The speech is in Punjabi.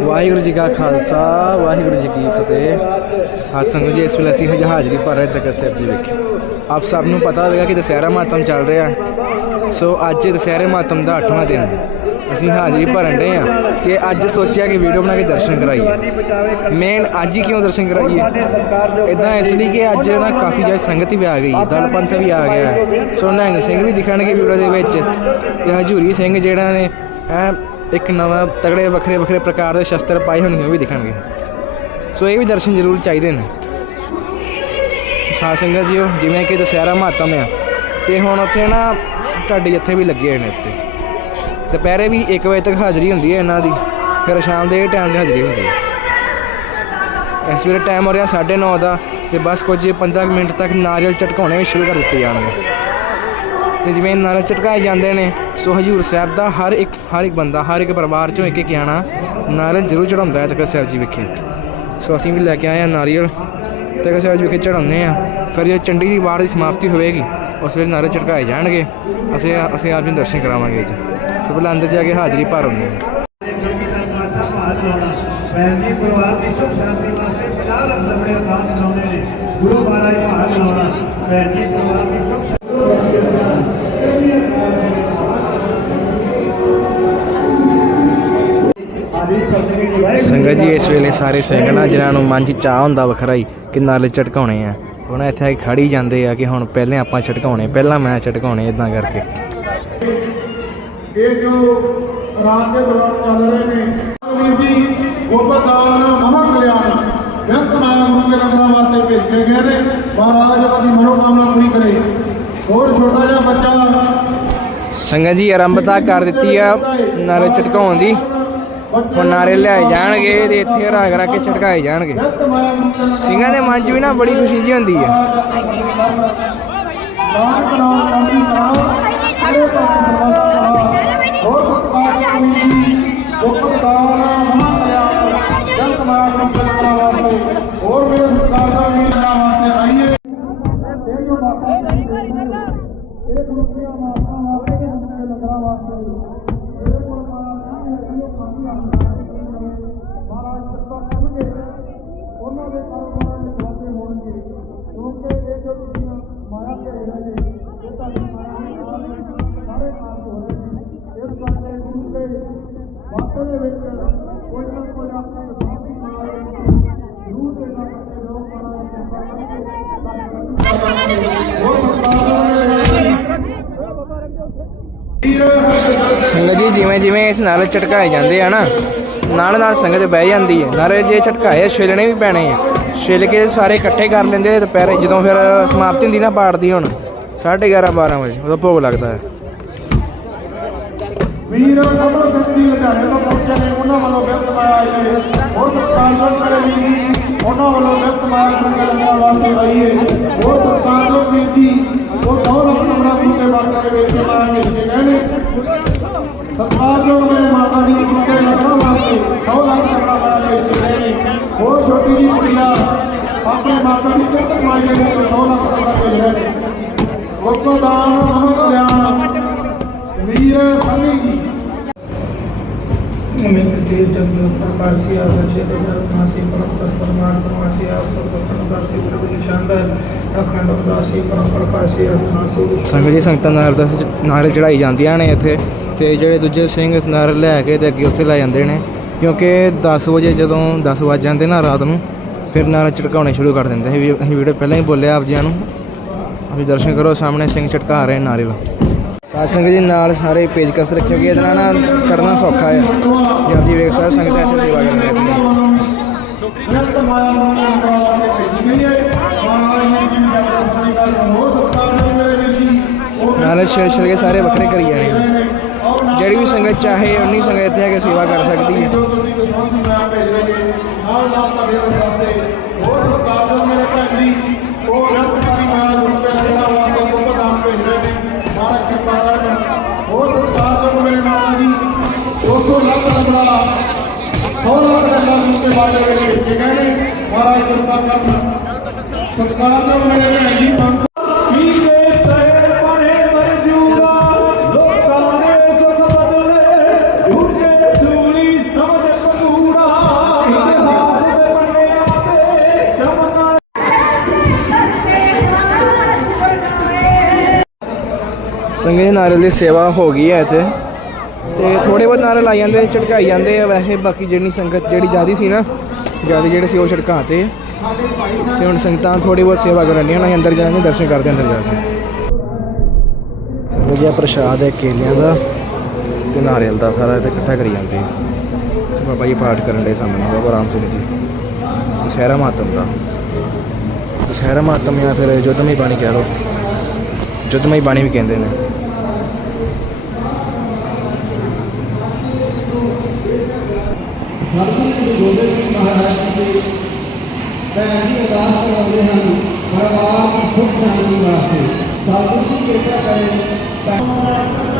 ਵਾਹਿਗੁਰੂ ਜੀ ਕਾ ਖਾਲਸਾ, ਵਾਹਿਗੁਰੂ ਜੀ ਕੀ ਫਤਿਹ। ਸਾਧ ਸੰਗਤ ਜੀ ਇਸ ਵੇਲੇ ਅਸੀਂ ਹਜ- ਹਾਜ਼ਰੀ ਭਰ ਰਹੇ ਤਖਤ ਸਾਹਿਬ ਜੀ ਵਿਖੇ। ਆਪ ਸਭ ਨੂੰ ਪਤਾ ਹੋਵੇਗਾ ਕਿ ਦਸਹਿਰਾ ਮਾਤਮ ਚੱਲ ਰਿਹਾ। ਸੋ ਅੱਜ ਦਸਹਿਰੇ ਮਾਤਮ ਦਾ 8ਵਾਂ ਦਿਨ ਹੈ। ਅਸੀਂ ਹਾਜ਼ਰੀ ਭਰਨ ਰਹੇ ਆ ਕਿ ਅੱਜ ਸੋਚਿਆ ਕਿ ਵੀਡੀਓ ਬਣਾ ਕੇ ਦਰਸ਼ਨ ਕਰਾਈਏ। ਮੇਨ ਅੱਜ ਹੀ ਕਿਉਂ ਦਰਸ਼ਨ ਕਰਾਈਏ? ਇਦਾਂ ਇਸ ਲਈ ਕਿ ਅੱਜ ਨਾ ਕਾਫੀ ਜ਼ਿਆਦਾ ਸੰਗਤ ਵੀ ਆ ਗਈ ਦਲ ਪੰਥ ਵੀ ਆ ਗਿਆ ਹੈ। ਸੋ ਨਿਹੰਗ ਸਿੰਘ ਵੀ ਦਿਖਣਗੇ ਵੀਡੀਓ ਦੇ ਵਿੱਚ। ਤੇ ਹਜੂਰੀ ਸਿੰਘ ਜਿਹੜਾ ਨੇ ਐ ਇੱਕ ਨਵਾਂ ਤਗੜੇ ਵੱਖਰੇ ਵੱਖਰੇ ਪ੍ਰਕਾਰ ਦੇ ਸ਼ਸਤਰ ਪਾਏ ਹੋਣਗੇ, ਉਹ ਵੀ ਦਿਖਣਗੇ। ਸੋ ਇਹ ਵੀ ਦਰਸ਼ਨ ਜ਼ਰੂਰ ਚਾਹੀਦੇ ਨੇ। ਸਾਧ ਸੰਗਤ ਜੀਓ, ਜਿਵੇਂ ਕਿ ਦਸਹਿਰਾ ਮਹਾਤਮ ਆ, ਤੇ ਹੁਣ ਉੱਥੇ ਨਾ ਢਾਡੀ ਜੱਥੇ ਵੀ ਲੱਗੇ ਹੋਏ ਨੇ ਉੱਤੇ ਦੁਪਹਿਰੇ ਵੀ 1 ਵਜੇ ਤੱਕ ਹਾਜ਼ਰੀ ਹੁੰਦੀ ਹੈ ਇਹਨਾਂ ਦੀ, ਫਿਰ ਸ਼ਾਮ ਦੇ ਟਾਈਮ 'ਤੇ ਹਾਜ਼ਰੀ ਹੁੰਦੀ ਹੈ। ਇਸ ਵੇਲੇ ਟਾਈਮ ਹੋ ਰਿਹਾ 9:30 ਦਾ, ਤੇ ਬਸ ਕੁਝ 15 ਕੁ ਮਿੰਟ ਤੱਕ ਨਾਰੀਅਲ ਝਟਕਾਉਣੇ ਵੀ ਸ਼ੁਰੂ ਕਰ ਦਿੱਤੇ ਜਾਣਗੇ। ਤੇ ਜਿਵੇਂ ਨਾਰੀਅਲ ਝਟਕਾਏ ਜਾਂਦੇ ਨੇ ਸੋ ਹਜੂਰ ਸਾਹਿਬ ਦਾ ਹਰ ਇੱਕ ਹਰ ਇੱਕ ਬੰਦਾ ਹਰ ਇੱਕ ਪਰਿਵਾਰ ਚੋਂ ਇੱਕ ਇੱਕ ਆਣਾ ਨਾਰੀਅਲ ਜ਼ਰੂਰ ਚੜਾਉਂਦਾ ਹੈ ਤਖਤ ਸਾਹਿਬ ਜੀ ਵਿਖੇ ਸੋ ਅਸੀਂ ਵੀ ਲੈ ਕੇ ਆਏ ਆ ਨਾਰੀਅਲ ਤਖਤ ਸਾਹਿਬ ਜੀ ਵਿਖੇ ਚੜਾਉਂਦੇ ਆ ਫਿਰ ਜੇ ਚੰਡੀ ਦੀ ਵਾਰ ਦੀ ਸਮਾਪਤੀ ਹੋਵੇਗੀ ਉਸ ਵੇਲੇ ਨਾਰੀਅਲ ਝਟਕਾਏ ਜਾਣਗੇ ਅਸੀਂ ਅਸੀਂ ਆਪ ਜੀ ਨੂੰ ਦਰਸ਼ਨ ਕਰਾਵਾਂਗੇ ਜੀ ਸੋ ਪਹਿਲਾਂ ਅੰਦਰ ਜਾ ਕੇ ਹਾਜ਼ਰੀ ਭਰ ਆਉਂਦੇ ਹਾਂ ਫੈਮਿਲੀ ਪਰਿਵਾਰ ਦੀ ਸੁਖ ਸ਼ਾਂਤੀ ਵਾਸਤੇ 50 ਲੱਖ ਦਾਨ ਕਰਾਉਂਦੇ ਨੇ ਗੁਰੂ ਮਹਾਰਾਜ ਭਾਗ ਲਾਉਣਾ ਫੈਮਿਲੀ ਪਰਿਵਾਰ ਦੀ ਸੁਖ ਸੰਗਤ ਜੀ ਇਸ ਵੇਲੇ ਸਾਰੇ ਸਿੰਘਣਾ ਜਿਨ੍ਹਾਂ ਨੂੰ ਮਨ 'ਚ ਚਾਹ ਹੁੰਦਾ ਵੱਖਰਾ ਹੀ ਕਿ ਨਾਲੇ ਝਟਕਾਉਣੇ ਆ। ਉਹਨਾਂ ਇੱਥੇ ਖੜੀ ਜਾਂਦੇ ਆ ਕਿ ਹੁਣ ਪਹਿਲੇ ਆਪਾਂ ਝਟਕਾਉਣੇ ਪਹਿਲਾਂ ਮੈਂ ਝਟਕਾਉਣੇ ਇਦਾਂ ਕਰਕੇ। ਇਹ ਜੋ ਰਾਤ ਦੇ ਦੌਰਾਨ ਚੱਲ ਰਹੇ ਨੇ ਵੀਰ ਜੀ ਗੋਪਦਾਨ ਮਹਾ ਕਲਿਆਣ ਮਾਇਆ ਗੁਰੂ ਦੇ ਨਗਰਾਂ ਵਾਸਤੇ ਭੇਜੇ ਗਏ ਨੇ। ਮਹਾਰਾਜ ਉਹਨਾਂ ਦੀ ਮਨੋਕਾਮਨਾ ਪੂਰੀ ਕਰੇ ਹੋਰ ਛੋਟਾ ਜਿਹਾ ਬੱਚਾ ਸੰਗਤ ਜੀ ਆਰੰਭਤਾ ਕਰ ਦਿੱਤੀ ਆ ਨਾਰੇ ਝਟਕਾਉਣ ਦੀ। ਹੁਣ ਨਾਰੇ ਲਿਆਏ ਜਾਣਗੇ ਤੇ ਇੱਥੇ ਰਾਗ ਰਾ ਕੇ ਝਟਕਾਏ ਜਾਣਗੇ। ਦੇ ਸਿੰਘਾਂ ਦੇ ਮਨ 'ਚ ਵੀ ਨਾ ਬੜੀ ਖੁਸ਼ੀ ਜੀ ਹੁੰਦੀ ਹੈ ਹੋਰ ਸੰਗਤ ਜੀ, ਜਿਵੇਂ ਜਿਵੇਂ ਇਸ ਨਾਰੇ ਝਟਕਾਏ ਜਾਂਦੇ ਆ ਨਾ, ਨਾਲ ਨਾਲ ਸੰਗਤ ਬਹਿ ਜਾਂਦੀ ਹੈ। ਨਾਰੇ ਜੇ ਝਟਕਾਏ ਛੇਲਣੇ ਵੀ ਪੈਣੇ ਆ। ਛਿਲ ਕੇ ਸਾਰੇ ਇਕੱਠੇ ਕਰ ਲੈਂਦੇ ਦੁਪਹਿਰੇ, ਜਦੋਂ ਫਿਰ ਸਮਾਪਤੀ ਹੁੰਦੀ ਨਾ ਪਾਠ ਦੀ ਹੁਣ 11:30 12 ਵਜੇ, ਉਦੋਂ ਭੋਗ ਲੱਗਦਾ ਹੈ। ਵੀਰ ਕਮਲ ਸਿੰਘ ਲੁਧਿਆਣੇ ਤੋਂ ਪਹੁੰਚੇ ਨੇ, ਉਹਨਾਂ ਵੱਲੋਂ ਬਿਰਤ ਮਾਇਆ ਆਈ ਹੋਰ ਸਤਿਕਾਰ ਸੰਕਰ ਵੀਰ ਉਹਨਾਂ ਵੱਲੋਂ ਬਿਰਤ ਮਾਇਆ ਸੰਕਰ ਲੰਗਰ ਵਾਸਤੇ ਆਈ ਹੈ। ਹੋਰ ਸਤਿਕਾਰ ਜੋ ਵੀਰ ਉਹ ਦੋ ਨੰਬਰਾਂ ਦੂਜੇ ਵਾਰਤਾ ਦੇ ਵਿੱਚ ਮਾਇਆ ਭੇਜੇ ਨੇ? ਸਤਿਕਾਰ ਜੋ ਮੇਰੇ ਮਾਤਾ ਜੀ ਦੂਜੇ ਨਗਰਾਂ ਵਾਸਤੇ ਦੋ ਨੰਬਰਾਂ ਮਾਇਆ ਭੇਜੇ ਗਏ ਨੇ ਹੋਰ ਛੋਟੀ ਜੀ ਕੁੜੀਆਂ ਆਪਣੇ ਮਾਤਾ ਦੀ ਦੇ ਵਿੱਚ ਲੱਖ ਵੀਰ ਸੰਨੀ ਜੀ। ਪ੍ਰਕਾਸ਼ੀ ਸੰਗਤ ਜੀ ਸੰਗਤਾਂ ਨਾਲ ਦਾ ਨਾਰੇ ਚੜਾਈ ਜਾਂਦੀਆਂ ਨੇ ਇੱਥੇ ਤੇ ਜਿਹੜੇ ਦੂਜੇ ਸਿੰਘ ਨਾਰੇ ਲੈ ਕੇ ਤੇ ਅੱਗੇ ਉੱਥੇ ਲੈ ਜਾਂਦੇ ਨੇ ਕਿਉਂਕਿ 10 ਵਜੇ ਜਦੋਂ 10 ਵੱਜ ਜਾਂਦੇ ਨਾ ਰਾਤ ਨੂੰ ਫਿਰ ਨਾਰੇ ਝਟਕਾਉਣੇ ਸ਼ੁਰੂ ਕਰ ਦਿੰਦੇ ਸੀ ਅਸੀਂ ਵੀਡੀਓ ਪਹਿਲਾਂ ਹੀ ਬੋਲਿਆ ਆਪ ਜੀਆਂ ਨੂੰ। ਤੁਸੀਂ ਦਰਸ਼ਨ ਕਰੋ, ਸਾਹਮਣੇ ਸਿੰਘ ਝਟਕਾ ਰਹੇ ਨਾਰੇ ਲਾ ਸਾਧ ਜੀ ਨਾਲ ਸਾਰੇ ਪੇਜ ਕਸ ਰੱਖੇ ਗਏ ਇਹਦੇ ਨਾਲ ਨਾ ਕਰਨਾ ਸੌਖਾ ਹੈ ਜੀ ਆਪ ਜੀ ਵੇਖ ਸਕਦੇ ਸੰਗਤ ਇੱਥੇ ਸੇਵਾ ਕਰ ਰਹੇ ਨੇ ਵਿਅਕਤ ਮਾਇਆ ਨੂੰ ਨੰਬਰਾਂ ਤੇ ਭੇਜੀ ਗਈ ਹੈ ਮਹਾਰਾਜ ਨੇ ਜੀ ਦੀ ਯਾਤਰਾ ਸੁਣੀ ਕਰ ਹੋਰ ਸਤਿਕਾਰ ਨਾਲ ਮੇਰੇ ਵੀਰ ਜੀ ਨਾਲ ਛਿਲ ਕੇ ਸਾਰੇ ਵੱਖਰੇ ਕਰੀ ਜਾਣੇ ਨੇ। ਜਿਹੜੀ ਵੀ ਸੰਗਤ ਚਾਹੇ ਉਨੀ ਸੰਗਤ ਇੱਥੇ ਆ ਕੇ ਸੇਵਾ ਕਰ ਸਕਦੀ ਹੈ ਜੋ ਤੁਸੀਂ ਦਸਵੰਤ ਮਾਇਆ ਭੇਜ ਸੰਗਤ ਜੀ ਨਾਰੀਅਲ ਦੀ ਸੇਵਾ ਹੋ ਗਈ ਹੈ ਇੱਥੇ। ਤੇ ਥੋੜੇ ਬਹੁਤ ਨਾਰੀਅਲ ਲਾਈ ਜਾਂਦੇ ਝਟਕਾਈ ਜਾਂਦੇ ਆ ਵੈਸੇ ਬਾਕੀ ਜਿਹੜੀ ਸੰਗਤ ਜਿਹੜੀ ਜਿਆਦੀ ਸੀ ਨਾ ਜਿਆਦੀ ਜਿਹੜੇ ਸੀ ਉਹ ਝਟਕਾਤੇ ਤੇ ਹੁਣ ਸੰਗਤਾਂ ਥੋੜੀ ਬਹੁਤ ਸੇਵਾ ਕਰਨ ਦੀਆਂ ਨੇ ਅੰਦਰ ਜਾਣਗੇ ਦਰਸ਼ਨ ਕਰਦੇ ਅੰਦਰ ਜਾ ਕੇ। ਆਹ ਪ੍ਰਸ਼ਾਦ ਹੈ ਕੇਲਿਆਂ ਦਾ। ਤੇ ਨਾਰੀਅਲ ਦਾ ਸਾਰਾ ਇੱਥੇ ਇਕੱਠਾ ਕਰੀ ਜਾਂਦੇ ਆ। ਬਾਬਾ ਜੀ ਪਾਠ ਕਰਨ ਦੇ ਸਾਹਮਣੇ ਬਾਬਾ ਰਾਮ ਸਿੰਘ ਜੀ। ਦੁਸਹਿਰਾ ਮਾਤਮ ਦਾ। ਦੁਸਹਿਰਾ ਮਾਤਮ ਜਾਂ ਫਿਰ ਜੋਤਮਈ ਬਾਣੀ ਕਹਿ ਲਓ। ਜੋਤਮਈ ਬਾਣੀ ਵੀ ਕਹਿੰਦੇ ਨੇ। ਸਤਿਗੁਰੂ ਗੁਰੂ ਗੋਬਿੰਦ ਸਿੰਘ ਮਹਾਰਾਜ ਜੀ ਦੇ ਭੈਣ ਜੀ ਅਰਦਾਸ ਕਰਵਾਉਂਦੇ ਹਨ ਪਰਿਵਾਰ ਦੀ ਸੁੱਖ ਸ਼ਾਂਤੀ ਵਾਸਤੇ ਸਤਿਗੁਰੂ ਜੀ ਕਿਰਪਾ ਕਰੇ।